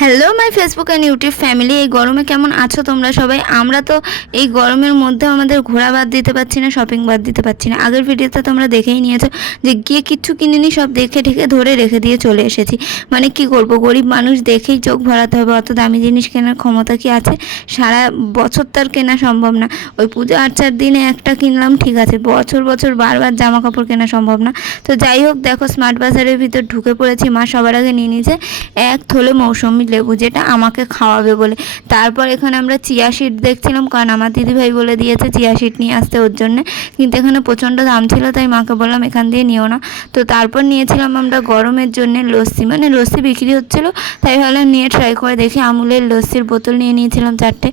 Hello my Facebook and YouTube family, এই গরমে কেমন আছো তোমরা সবাই? আমরা তো এই গরমের মধ্যে আমাদের ঘোরা বাদ দিতে পারছি না, শপিং বাদ দিতে পারছি না। আগের ভিডিওতে তোমরা দেখেই নিয়েছো যে গিয়ে কিচ্ছু কিনিনি, সব দেখে ঠেকে ধরে রেখে দিয়ে চলে এসেছি। মানে কি করব, গরিব মানুষ দেখেই চোখ ভরাতে হবে। অত দামি জিনিস কেনার ক্ষমতা কি আছে? সারা বছর তার কেনা সম্ভব না। ওই পুজো আর্চার দিনে একটা কিনলাম, ঠিক আছে, বছর বছর বারবার জামা কাপড় কেনা সম্ভব না। তো যাই হোক, দেখো স্মার্ট বাজারের ভিতর ঢুকে পড়েছি। মা সবার আগে নিয়ে নিয়েছে এক থলে মৌসুমি লেবু, যেটা আমাকে খাওয়াবে বলে। তারপর এখানে আমরা চিয়া সিড দেখছিলাম, কারণ আমার দিদিভাই বলে দিয়েছে চিয়া সিড নিয়ে আসতে ওর জন্যে। কিন্তু এখানে প্রচণ্ড দাম ছিল, তাই মাকে বললাম এখান দিয়ে নিও না। তো তারপর নিয়েছিলাম আমরা গরমের জন্য লস্যি, মানে লস্যি বিক্রি হচ্ছিলো, তাই ভাবলাম নিয়ে ট্রাই করে দেখি। আমুলের লস্যির বোতল নিয়ে নিয়েছিলাম 4টে।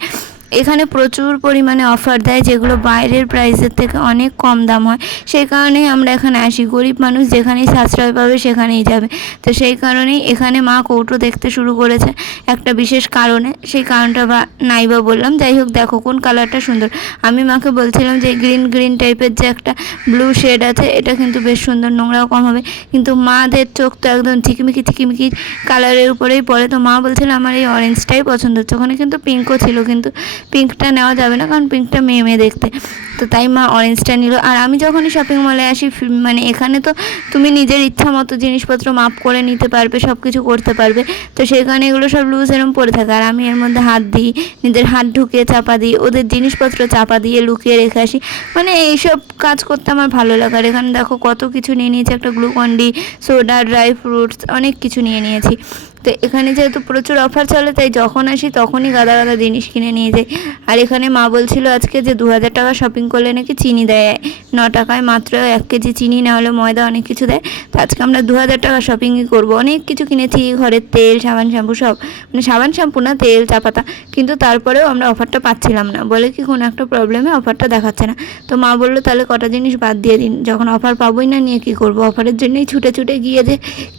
এখানে প্রচুর পরিমাণে অফার দেয়, যেগুলো বাইরের প্রাইসের থেকে অনেক কম দাম হয়। সেই কারণেই আমরা এখানে আসি। গরিব মানুষ যেখানেই সাশ্রয় পাবে সেখানেই যাবে। তো সেই কারণেই এখানে মা কৌটো দেখতে শুরু করেছে একটা বিশেষ কারণে। সেই কারণটা বা নাইবা বললাম। যাই হোক, দেখো কোন কালারটা সুন্দর। আমি মাকে বলছিলাম যে গ্রিন গ্রিন টাইপের যে একটা ব্লু শেড আছে, এটা কিন্তু বেশ সুন্দর, নোংরাও কম হবে। কিন্তু মাদের চোখ তো একদম ঝিকিমিকি ঝিকিমিকি কালারের উপরেই পড়ে। তো মা বলছিল আমার এই অরেঞ্জটাই পছন্দ হচ্ছে। ওখানে কিন্তু পিঙ্কও ছিল, কিন্তু পিঙ্কটা নেওয়া যাবে না, কারণ পিঙ্কটা মেয়ে মেয়ে দেখতে। তো তাই মা অরেঞ্জটা নিল। আর আমি যখনই শপিং মলে আসি, মানে এখানে তো তুমি নিজের ইচ্ছা মতো জিনিসপত্র মাপ করে নিতে পারবে, সব কিছু করতে পারবে। তো সেখানে এগুলো সব লুজ এরম পড়ে থাকে, আর আমি এর মধ্যে হাত দিই, নিজের হাত ঢুকিয়ে চাপা দিই, ওদের জিনিসপত্র চাপা দিয়ে লুকিয়ে রেখে আসি। মানে এইসব কাজ করতে আমার ভালো লাগে। আর এখানে দেখো কত কিছু নিয়ে নিয়েছি, একটা গ্লুকন্ডি, সোডা, ড্রাই ফ্রুটস, অনেক কিছু নিয়ে নিয়েছি। তো এখানে যেহেতু প্রচুর অফার চলে, তাই যখন আসি তখনই গাদা গাদা জিনিস কিনে নিয়ে যাই। আর এখানে মা বলছিল আজকে যে 2000 টাকা শপিং করলে নাকি চিনি দেয় 9 টাকায়, মাত্র 1 কেজি চিনি, না হলে ময়দা, অনেক কিছু দেয়। তো আজকে আমরা 2000 টাকা শপিংই করবো। অনেক কিছু কিনেছি, ঘরের তেল, সাবান, শ্যাম্পু সব। মানে সাবান শ্যাম্পু না, তেল, চা পাতা। কিন্তু তারপরেও আমরা অফারটা পাচ্ছিলাম না, বলে কি কোনো একটা প্রবলেমে অফারটা দেখাচ্ছে না। তো মা বললো তাহলে কটা জিনিস বাদ দিয়ে দিন, যখন অফার পাবোই না নিয়ে কি করব। অফারের জন্যই ছুটে ছুটে গিয়ে যে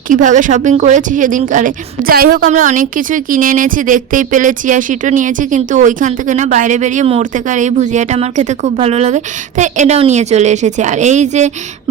কীভাবে শপিং করেছি সেদিনকারে। যাই হোক, আমরা অনেক কিছুই কিনে এনেছি, দেখতেই পেলে। চিয়া সিডও নিয়েছি, কিন্তু ওইখান থেকে না, বাইরে বেরিয়ে মোড় থেকে। আর এই ভুজিয়াটা আমার খেতে খুব ভালো লাগে, তাই এটাও নিয়ে চলে এসেছি। আর এই যে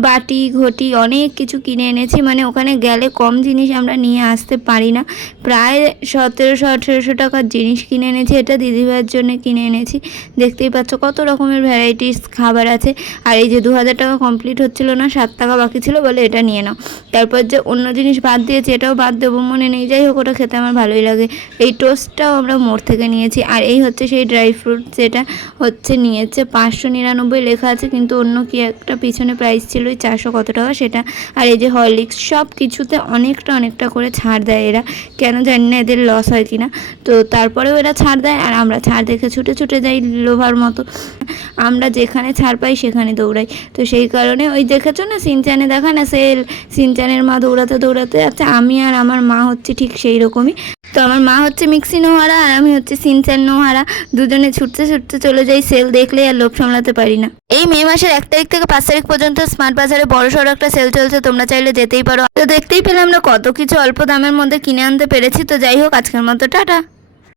বাটি ঘটি, অনেক কিছু কিনে এনেছি। মানে ওখানে গেলে কম জিনিস আমরা নিয়ে আসতে পারি না। প্রায় 1700-1800 টাকার জিনিস কিনে এনেছি। এটা দিদিভাইয়ের জন্য কিনে এনেছি। দেখতেই পাচ্ছ কত রকমের ভ্যারাইটিস খাবার আছে। আর এই যে 2000 টাকা কমপ্লিট হচ্ছিল না, 7 টাকা বাকি ছিল, বলে এটা নিয়ে নাও। তারপর যে অন্য জিনিস বাদ দিয়েছি, এটাও বাদ দেবো মনে নেই। যাই হোক, ওটা খেতে আমার ভালোই লাগে। এই টোস্টটাও আমরা মোড় থেকে নিয়েছি। আর এই হচ্ছে সেই ড্রাই ফ্রুট, যেটা হচ্ছে নিয়েছে 599 লেখা আছে, কিন্তু অন্য কি একটা পিছনে প্রাইস ছিল ওই 400 কত টাকা সেটা। আর এই যে হরলিক্স, সব কিছুতে অনেকটা করে ছাড় দেয় এরা, কেন জানি না এদের লস হয় কিনা। তো তারপরেও এরা ছাড় দেয়, আর আমরা ছাড় দেখে ছুটে ছুটে যাই লোভার মতো। আমরা যেখানে ছাড় পাই সেখানে দৌড়াই। তো সেই কারণে ওই দেখেছো না সিনচ্যানে দেখা না সেল, সিনচ্যানের মা দৌড়াতে দৌড়াতে। আচ্ছা, আমি আর আমার মা হচ্ছে ঠিক সেই রকমই। তো আমার মা হচ্ছে মিক্সি নোহারা, আর আমি হচ্ছে সিনচ্যান নোহারা। দুজনে ছুটতে ছুটতে চলে যাই, সেল দেখলেই আর লোভ সামলাতে পারি না। এই মে মাসের 1 তারিখ থেকে 5 তারিখ পর্যন্ত স্মার্ট বাজারে বড়সড় একটা সেল চলছে, তোমরা চাইলে যেতেই পারো। তো দেখতেই পেলাম আমরা কত কিছু অল্প দামের মধ্যে কিনে আনতে পেরেছি। তো যাই হোক, আজকের মতো টাটা।